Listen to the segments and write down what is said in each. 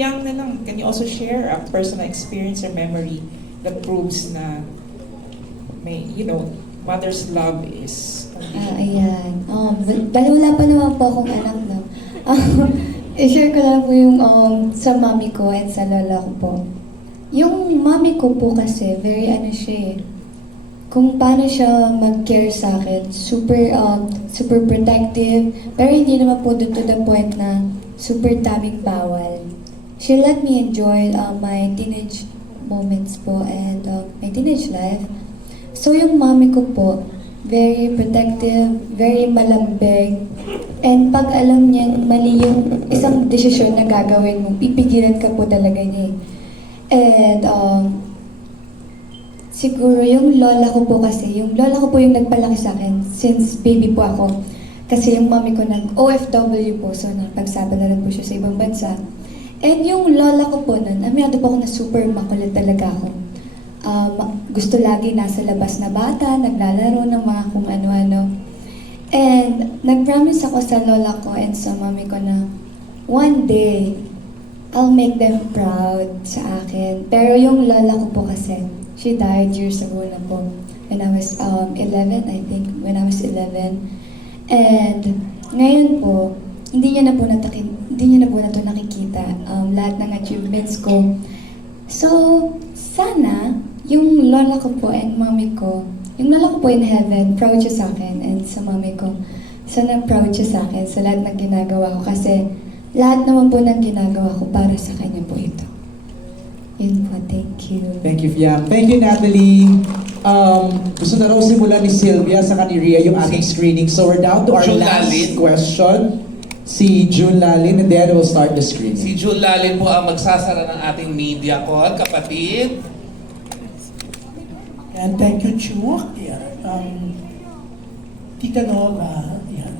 Piang na lang, can you also share a personal experience or memory that proves na may, mother's love is Ayan. Bali wala pa naman po akong anak, no? I-share ko lang po yung sa mami ko and sa lola ko po. Yung mami ko po kasi, very siya eh. Kung paano siya mag-care sa akin, super protective, pero hindi naman po to the point na super daming bawal. She let me enjoy my teenage moments po and my teenage life. So yung mami ko po, very protective, very malambing, and pag alam niya mali yung isang desisyon na gagawin mo, pipigilan ka po talaga niya eh. And siguro yung lola ko po kasi, yung lola ko po yung nagpalaki sa akin since baby po ako. Kasi yung mami ko nag-OFW po, so napagsaba na rin po siya sa ibang bansa. And yung lola ko po nun, amiyado po ako na super makulit talaga ako. Gusto lagi nasa labas na bata, naglalaro ng mga kung ano-ano. And nag-promise ako sa lola ko and sa mami ko na one day, I'll make them proud sa akin. Pero yung lola ko po kasi, she died years ago na po. When I was 11, I think, when I was 11. And ngayon po, hindi niya na po na nakikita lahat ng achievements ko. So, sana, yung lola ko po and mami ko, yung lola ko po in heaven, proud siya sa akin, and sa mami ko, sana proud siya sa akin sa lahat ng ginagawa ko kasi lahat naman po ng ginagawa ko para sa kanya po ito. Yun po, thank you. Thank you, Fiam. Thank you, Natalie. Gusto na raw simula ni Sylvia sa ni Rhea yung ating screening. So we're down to our June last Lalin. question. Si June Lalin, and then we'll start the screening. Si June Lalin po ang magsasara ng ating media call, kapatid. And thank you, Chu. Yan. Tita Nova. Yan.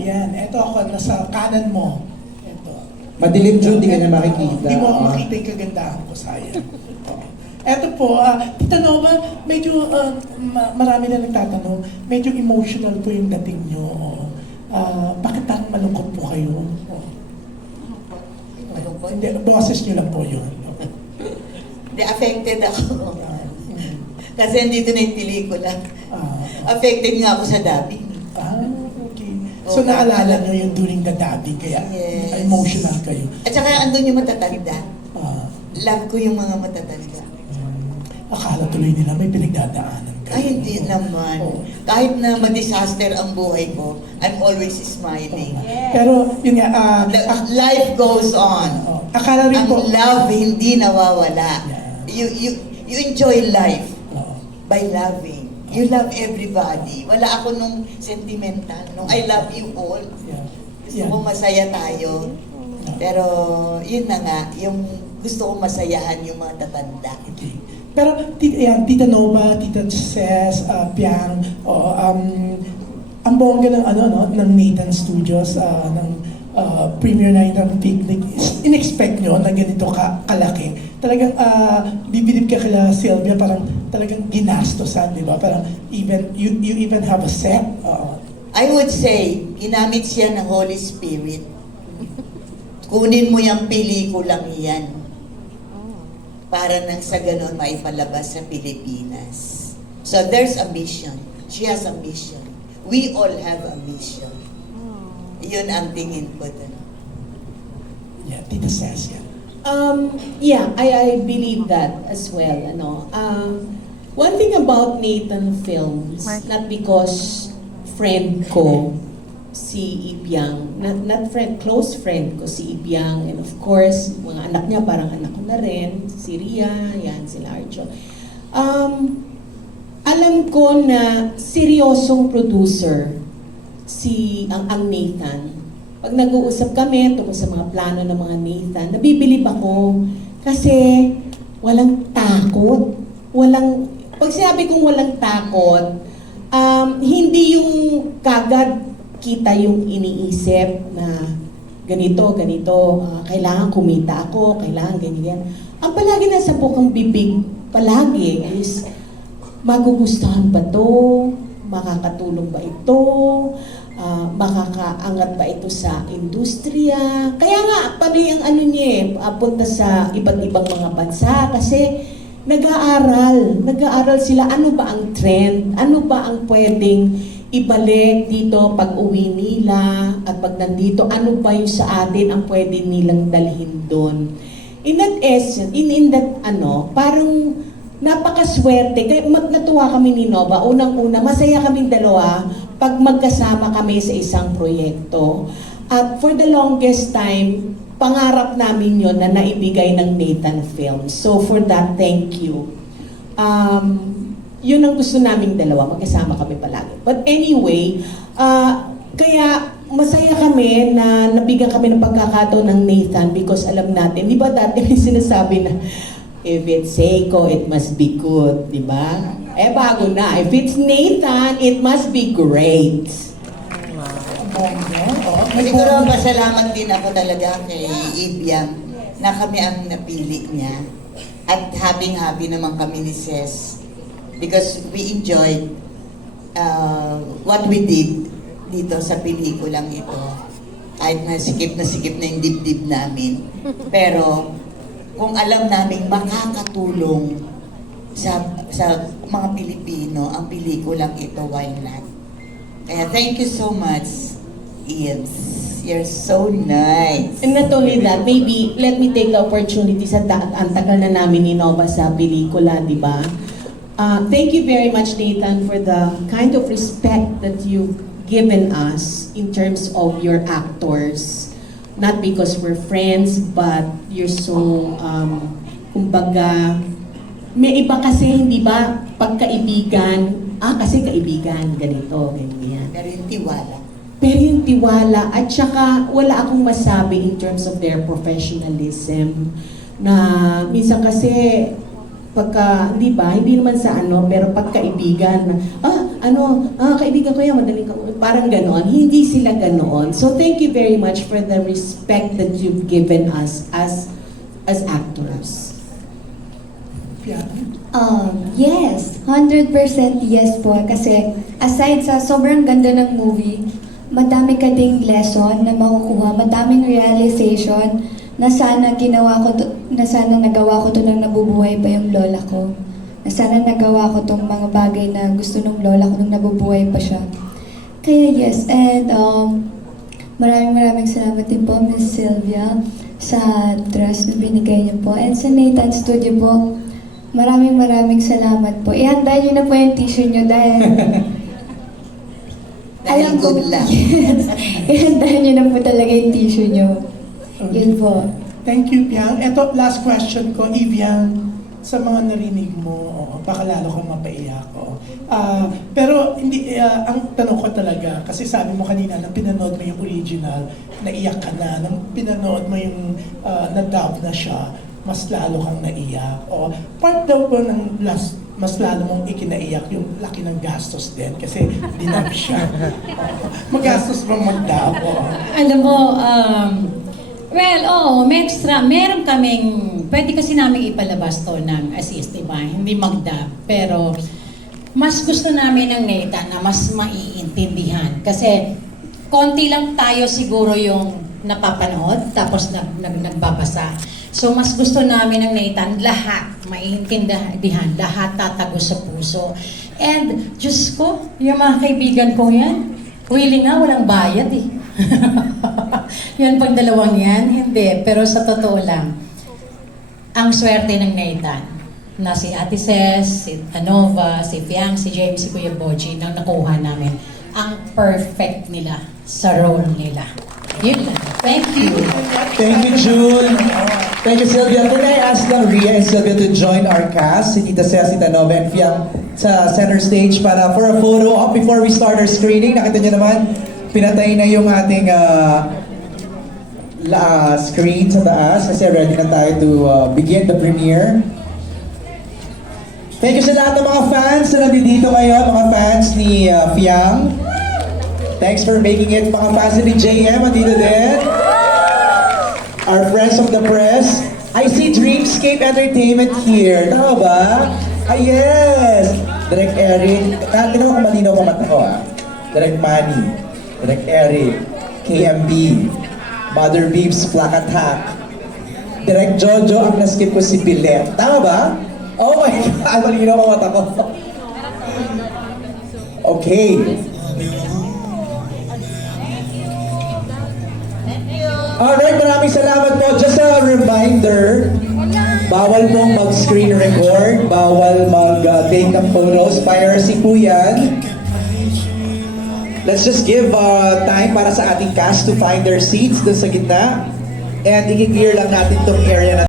Yan. Ito ako, nasa kanan mo. Ito. Madilim, June, di ka na makikita. Di mo ako makita yung kagandahan ko, sayang. Ito po, Tita Nova, medyo marami na nagtatanong, medyo emotional po yung dating nyo. Bakit parang malungkot po kayo? Malungkot? Hindi, boses nyo lang po yun. Hindi, affected ako. Kasi nandito na yung pelikula. Affected nga ako sa dubbing. Okay. So naalala nyo yung during the dubbing, kaya Yes. emotional kayo. At saka andun yung matatanda. Ah, Love ko yung mga matatanda. akala tuloy nila may pinagdadaanan kayo. Ay, hindi naman. Oo. Kahit na ma-disaster ang buhay ko, I'm always smiling. Pero yun nga, Life goes on. akala rin Ang po, love hindi nawawala. You enjoy life Oo. by loving. You love everybody. Wala ako nung sentimental. Nung I love you all. Yeah. Gusto Yeah. ko masaya tayo. Pero yun na nga, yung gusto ko masayahan yung mga tatanda. Okay. Pero Tita Nova, Tita Ces, Piang, ang bongga ng ng Nathan Studios, ng premiere night ng picnic, in-expect nyo na ganito kalaki. Talagang bibilib ka kila Sylvia, parang talagang ginastosan, di ba? Parang you even have a set. I would say, ginamit siya ng Holy Spirit. Kunin mo yung pelikulang yan. Para nang sa ganon maipalabas sa Pilipinas. So there's a mission. She has a mission. We all have a mission. Yun ang tingin ko dun. Yeah, Tita Ces, yeah. Yeah, I believe that as well. One thing about Nathan Films, not because friend ko si Ibiang, not friend, close friend ko si Ibiang, and of course, mga anak niya parang anak ko na rin, si Ria, yan, si Larjo. Alam ko na seryosong producer ang Nathan. Pag nag-uusap kami tungkol sa mga plano ng mga Nathan, nabibilib ako kasi walang takot. Pag sinabi kong walang takot, hindi yung kagad kita yung iniisip na ganito, kailangan kumita ako, kailangan ganyan. Ang palagi nasa bukang bibig, palagi is, magugustuhan ba to? Makakatulong ba ito? makakaangat ba ito sa industriya. Kaya nga, pati ang ano niya punta sa iba't ibang mga bansa kasi nag-aaral sila ano ba ang trend, ano ba ang pwedeng ibalik dito pag uwi nila at pag nandito, ano ba yung sa atin ang pwede nilang dalhin doon. In that essence, in that parang napakaswerte. Kaya natuwa kami ni Nova. Unang-una, masaya kaming dalawa pag magkasama kami sa isang proyekto. At for the longest time, pangarap namin yon na naibigay ng Nathan Films. So for that, thank you. Yun ang gusto naming dalawa, magkasama kami palagi. But anyway, kaya masaya kami na nabigyan kami ng pagkakataon ng Nathan because alam natin, di ba dati may sinasabi na, if it's Seiko, it must be good, di ba? Eh bago na, if it's Nathan, it must be great. Siguro pasalamat din ako talaga kay Ibiang na kami ang napili niya. At happy naman kami ni Ses. Because we enjoyed what we did dito sa pelikulang ito. Kahit na sikip na yung dibdib namin. Pero kung alam namin makakatulong sa mga Pilipino ang pelikulang ito, why not? Kaya thank you so much, Ian. You're so nice. And not only that, maybe let me take the opportunity ang tagal na namin ni Nova sa pelikula, di ba? Thank you very much, Nathan, for the kind of respect that you've given us in terms of your actors. Not because we're friends, but you're so, kumbaga, may iba kasi, hindi ba, pagkaibigan, kasi kaibigan, ganito, ganyan. Pero yung tiwala. Pero yung tiwala, at saka wala akong masabi in terms of their professionalism, na minsan kasi, pagka, di ba, hindi naman sa pero pagkaibigan, kaibigan ko yan, madaling parang ganoon. Hindi sila ganoon. So thank you very much for the respect that you've given us as actors. Yes, 100% yes po. Kasi aside sa sobrang ganda ng movie, madami ka ding lesson na makukuha, madaming realization na sana nagawa ko to nang nabubuhay pa yung lola ko. Na sana nagawa ko tong mga bagay na gusto ng lola ko nung nabubuhay pa siya. Kaya yes, and maraming salamat din po, Miss Sylvia, sa trust na binigay niyo po. And sa Nathan Studio po, maraming salamat po. Ihanda niyo na po yung tissue niyo dahil Dahil good luck. Yes, ihanda niyo na po talaga yung tissue niyo. Yun po. Thank you, Piang. Ito, last question ko, Ibiang, sa mga narinig mo, baka lalo kang mapaiyak. Pero hindi, ang tanong ko talaga, kasi sabi mo kanina, nang pinanood mo yung original, naiyak ka na. Nang pinanood mo yung na-dub na siya, mas lalo kang naiyak. Part daw po ng mas lalo mong ikinaiyak yung laki ng gastos din kasi dinab siya. Magastos bang mag-dub? Alam mo, may extra. Meron kaming, pwede kasi namin ipalabas to ng assist, diba? Hindi mag-dub. Pero, mas gusto namin ng Nathan na mas maiintindihan. Kasi, konti lang tayo siguro yung napapanood, tapos nagbabasa. So, mas gusto namin ng Nathan, lahat maiintindihan, lahat tatagos sa puso. And, Diyos ko, yung mga kaibigan ko yan, willing nga, walang bayad eh. Yun pag dalawang yan, hindi. Pero sa totoo lang, ang swerte ng Nathan, na si Ate Ces, si Anova, si Piang, si James, si Kuya Boji, nang nakuha namin, ang perfect nila sa role nila. Yun lang. Thank you. Thank you, June. Thank you, Sylvia. Can I ask lang Ria and Sylvia to join our cast, si Tita Ces, si Nova, and Piang sa center stage para for a photo op before we start our screening. Nakita niyo naman, pinatay na yung ating screen sa taas kasi ready na tayo to begin the premiere. Thank you sa lahat ng mga fans na nandito ngayon, mga fans ni Piang. Thanks for making it. Mga fans ni JM, andito din. Our friends from the press. I see Dreamscape Entertainment here. Tama ba? Yes! Direct Eric. Tignan mo kung malinaw pa mata ko Direct Manny. Direk Eric, KMB, Mother Beeps, Black Attack, Direk Jojo, ang naskip ko si Bilet. Tama ba? Oh my God, malinaw ang mata ko. Okay. Alright, maraming salamat po. Just a reminder, bawal pong mag-screen record, bawal mag-take ng photos. Piracy po yan. Let's just give time para sa ating cast to find their seats doon sa gitna. And i-clear lang natin tong area na